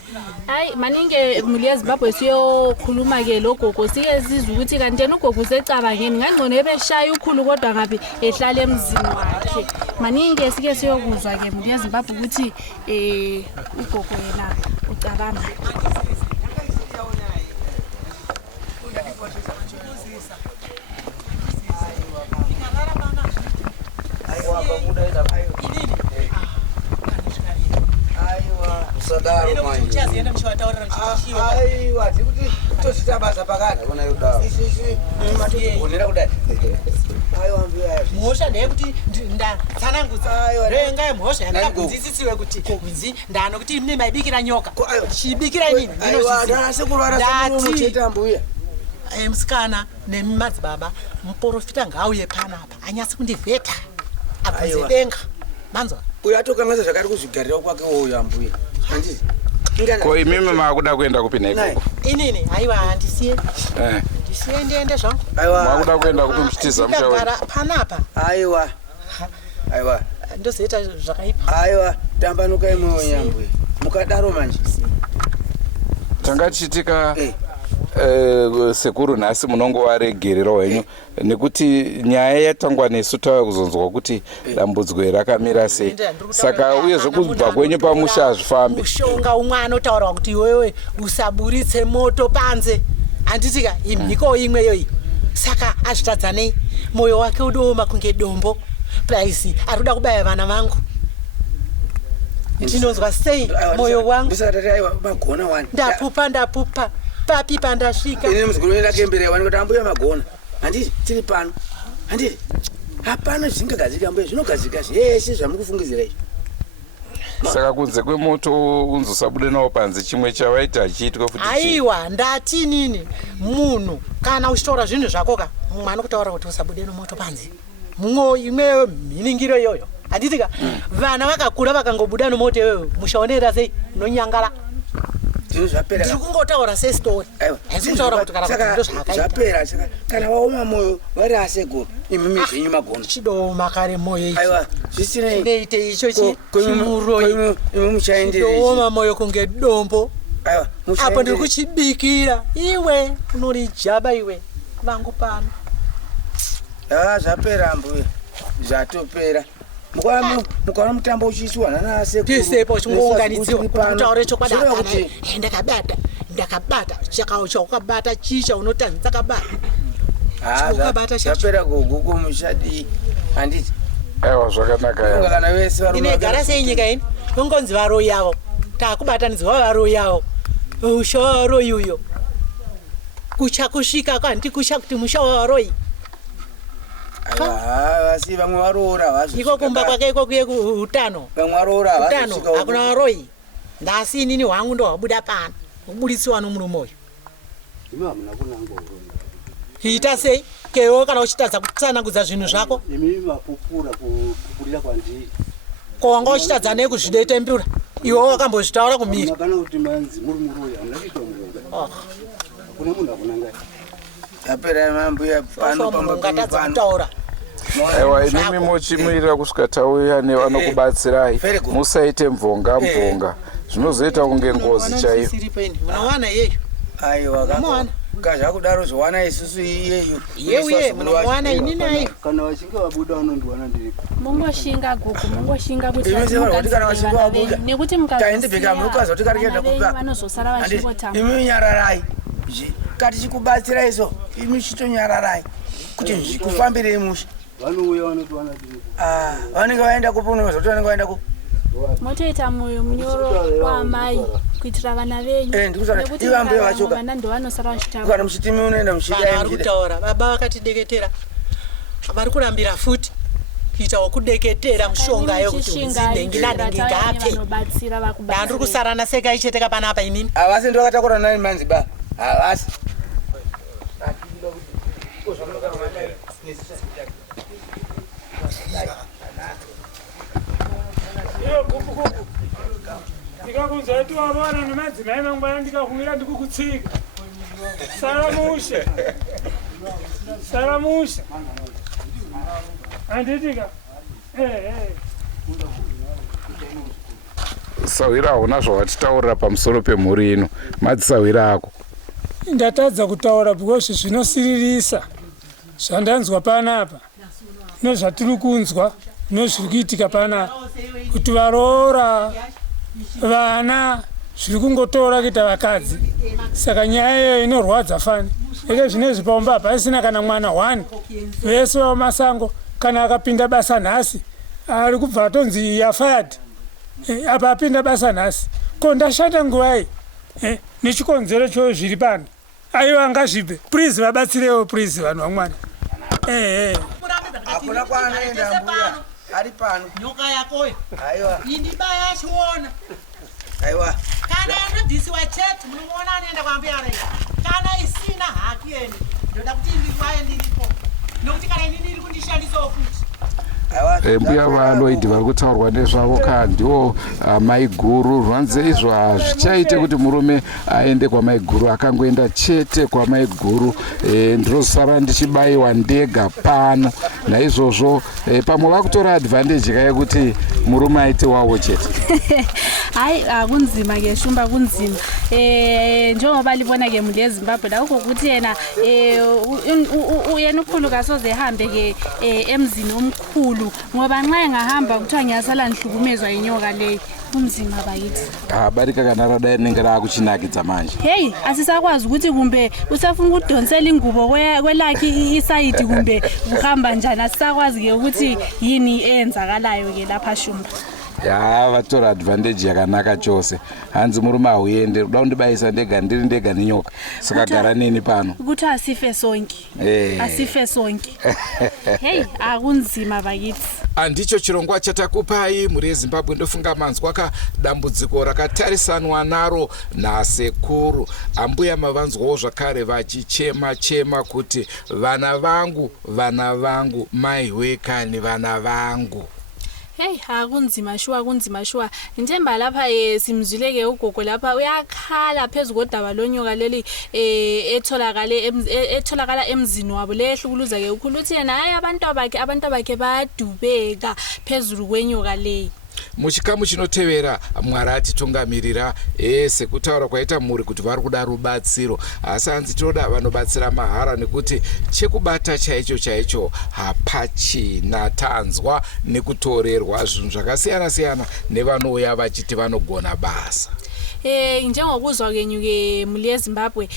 Hayi maninge muli eZimbabwe siyokhuluma ke lo gogo sike sizwe ukuthi kanti yena ugogo usecabangeni ngangcono ebeshaya ukhulu kodwa ngabe ehlala emzini wakhe. Maninge sike siyokuzwa ke muli eZimbabwe ukuthi ugogo yena ucabanga. mhosha ndeyekuti ndatsanangudza renga mhosha yandakakudzidzisiwe kuti kunzi ndano kuti mune maibikira nyoka chibikira inini musikana nemadzibaba muprofita ngauye panapa anyasi kundivheta abvunze denga manzwa uyo atokangaza zvakati kuzvigarira kwake uyo ambuya handisi ko imimi makuda kuenda kupi nekoko inini haiwa handisiye ndisiye ndiende zvangu makuda kuenda kupi muchitiza muchagara panapa aiwa ndozoita zvakaipa aiwa tambanukai mwoyo ambuya mukadaro manje tanga tichitika sekuru nhasi munongovaregerera wenyu nekuti nyaya yatangwa nesu tava kuzonzwa kuti dambudziko rakamira sei saka uyezve kubva kwenyu pamusha hazvifambi. Mushonga umwe anotaura kuti iwewe usaburitse moto panze handitika imhiko imweyo iyi saka azvitadzanei mwoyo wake udooma kunge dombo praisi ari kuda kubaya vana vangu ndinonzwa sei mwoyo wangu ndapupa papi pandasvika ini muzukuru wedu akemberera wani kuti ambuya magona handiti tiri pano handiti hapana zvisingagadzirika ambuya zvinogadzirika zveshe zvamukufungidzira izvo saka kunze kwemoto unzosabude nawo panze chimwe chavaita achiitwa futi aiwa ndati nini munhu kana uchitaura zvinhu zvakoka mwana kutaura kuti usabude nomoto panze imweyo mhiningiro iyoyo handitika vana vakakura vakangobuda nomoto iyoyo mushaonera sei nonyangara ndiri kungotaura sestori handikutaura kuti kana kuti ndo zvapera kana waoma moyo vari asekuru imimi zvenyu magona chidooma kare moyo aiwa zvisinei neite icho chimuroi chidooma moyo kunge dombo apo ndiri kuchibikira iwe unorijaba iwe vangu pano zvapera ambuya zvatopera mukaona mutambo uchiiswa nanasepisepo chingounganidziwa kutaure chokwadi ndakabata chakauchaukabata chicha unotanzi dzakabata zvapera kuguku mushadi handiti aiwa zvakanaka kana vese inegara sei nyika ini ungonzi varoi yavo takubatanidzwa varoi yavo usha waroi uyo kuchakusvika kwanditi kusha kuti musha waroi vasi vamwe varoora iko kumba kwake iko kuye kuutano vamwe varoora hakuna varoi ndasi inini hwangu ndo wabuda pano ubudisiwa nomurume uyu ita sei kewo kana uchitadza kutsanangudza zvinhu zvako ko wanga uchitadza nei kuzvidetembura iwe wakambozvitaura kumiri apera mambuya pano ungatadza kutaura aiwa inimi mochimirira kusvika tauya nevanokubatsirai musaite mvonga zvinozoita kunge ngozi chaiyo munowana iyeyo aiwa kaza kudaro zwana isusu iyeyo Yeuye munowana ini naye. Kana vachinge vabuda vanondiwana ndiripo. Mongoshinga gugu, mongoshinga kuti Imi sema kuti kana vachinge vabuda. nekuti Taendebeka mukazo kuti karikenda kupa. vanozosara vachingotamba. Imi nyararai. Kati chikubatsira iso. Imi chitonyararai. Kuti kufambire mushi. Vanouya vanotiwana ndiripo. Vanenge vaenda kupuno zoti vanenge vaenda ku. Motoita moyo munyoro waamai kuitira vana venyu. Ndikuzana ivambe vachoka. Vana ndo vanosara vachitamba. Kana muchitimi unoenda muchidai. Vari kutaura baba vakatideketera. Vari kurambira futi. Kuita wakudeketera mushonga yokuti uzindenginanengingape. Vanobatsira vakubatsira. Ndandiri kusarana sekai chete panapa inini. Avasi ndo vakatakura nani manzi ba. Avasi. Iyo kupu. Ndikakunza kuti wawana nemadzimai mangwana ndikakumira ndikukutsika. Saramusha. Anditika. Sawira hauna zvawatitaurira pamusoro pemhuri ino. Madzisawira ako. Ndatadza kutaura because zvinosiririsa zvandanzwa panapa nezvatiri kunzwa nezviri kuitika panapa kuti varoora vana zviri kungotora kuita vakadzi. Saka nyaya iyoyo inorwadza fani. Eke zvinezvi paumba apa isina kana mwana 1 vese vamasango kana akapinda basa nhasi ari kubva atonzi yafired. Apa apinda basa nhasi ko ndashanda nguwai nechikonzero cho zviri pano. Aiwa ngazvipe please vabatsirewo please vanhu vamwana. Hakuna kwaanoenda mbuya. Ari pano. Nyoka yakoyo. Aiwa. Indibaya yachiona. Aiwa. Kana anodhisiwa chete munomuona anoenda kwambuya rei. Kana isina haki yeni. Ndoda kuti ndikwaye ndiripo. Nokuti kana inini iri kundishandisawo futi. Mbuya vaLloyd vari kutaurwa nezvavo kandiwo mai guru. Zvanzi izvo hazvichaite kuti murume aende kwamai guru, akangoenda chete kwamai guru. Ndinozosara ndichibayiwa ndega pano. Naizvozvo pamwe vakutora advantage yekuti murume aite wawo chete. Hayi akunzima ke shumba kunzima. Njengoba libona ke muli eZimbabwe la ukuthi yena uyena ukhulu kasoze ehambe ke emzini omkhulu ngoba nxa engahamba kuthiwa ngiyasala nhlukumezwa inyoka leyi. Kunzima bayithi. Barika kana radai rinenge rakuchinakidza manje. Hey, asisakwazi ukuthi kumbe usafuna ukudonsela ingubo kwelakhi isayidi kumbe uhamba njani. Asisakwazi ke ukuthi yini eyenzakalayo ke lapha shumba. Vatora advantage yakanaka chose. Hanzi murume auende uda kundibayisa ndega ndiri ndega nenyoka. Saka gara neni pano. Ukuthi asife sonke. Asife sonke. Hey, akunzima bakithi. Andicho chirongwa chatakupai muri yeZimbabwe ndofunga manzwa dambudziko rakatarisanwa naro nasekuru. Ambuya mavanzwawo zvakare vachichema kuti vana vangu maiwekani vana vangu. Hey, akunzima shuwa. Nthemba lapha simzwileke ugogo lapha uyakhala phezulu kodaba lonyoka leli etholakala emzini wabo lehlukuluza ke ukhulu uthi yena hayi abantu bakhe bayadubeka phezulu kwenyoka leyi. Muchikamu chinotevera Mwari atitungamirira sekutaura kwaita muri kuti vari kuda rubatsiro. Asi hanzi tinoda vanobatsira mahara nekuti chekubata chaicho hapachina. Tanzwa nekutorerwa zvinhu zvakasiyana nevanouya vachiti vanogona basa. Njengokuzwa kenyu ke muli yeZimbabwe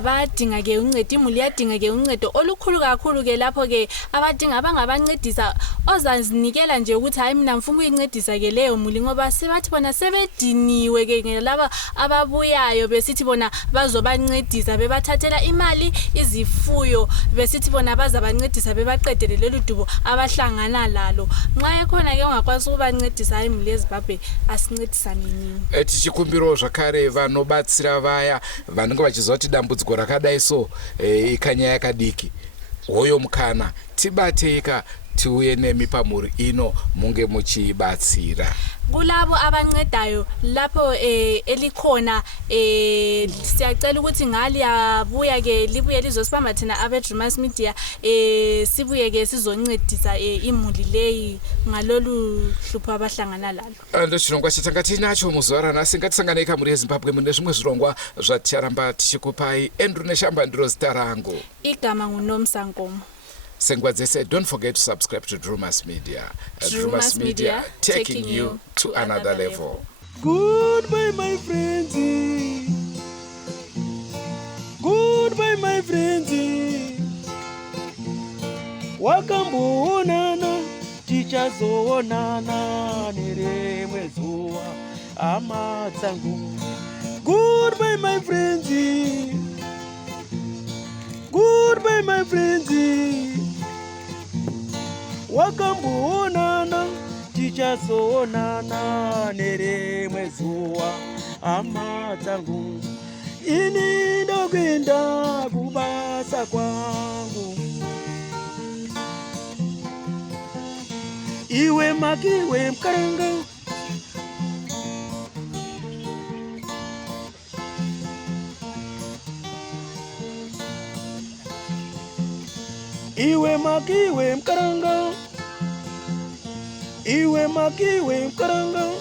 badinga ke uncedo, imuli yadinga ke uncedo olukhulu kakhulu ke lapho ke abadinga abangabancedisa ozazinikela nje ukuthi hayi mina mfuna ukuyincedisa ke leyo muli ngoba sebathi bona sebediniwe ke ngelaba ababuyayo besithi bona bazobancedisa bebathathela imali izifuyo besithi bona bazabancedisa bebaqedele lelo dubo abahlangana lalo. Nxa ekhona ke ongakwazi ukubancedisa hayi muli yeZimbabwe asincedisane nini. Tichikumbirawo zvakare vanobatsira vaya vanenge vachizoti dambudziko rakadai so ikanya yakadiki. Hoyo mukana tibateika tiuye nemi pamhuri ino munge muchibatsira. Kulabo abancedayo lapho elikhona siyacela ukuthi ngali yabuya ke libuye lizosibamba thina abeDrumas Media sibuye ke sizoncedisa imuli leyi ngalolu hlupho abahlangana lalo. Ando chirongwa chitangati nacho muzwara nasi ngatisangane kamuri yeZimbabwe mune zvimwe zvirongwa zvaticharamba tichikupai. Andrew Neshamba ndiro zita rangu. Igama nguNomsankomo. Sengwa dzese, don't forget to subscribe to Drumas Media. Drumas Media taking you to another level. Goodbye, my friends. Goodbye, my friends. Wakamboonana, tichazoonana nerimwe zuva hama dzangu. Goodbye, my friends. Goodbye, my friends. Wakamboonana, tichazoonana nerimwe zuva hama dzangu. Ini ndokwenda kubasa kwangu. Iwe makiwe mkaranga. Iwe makiwe mkaranga. Iwe makiwe mkaranga.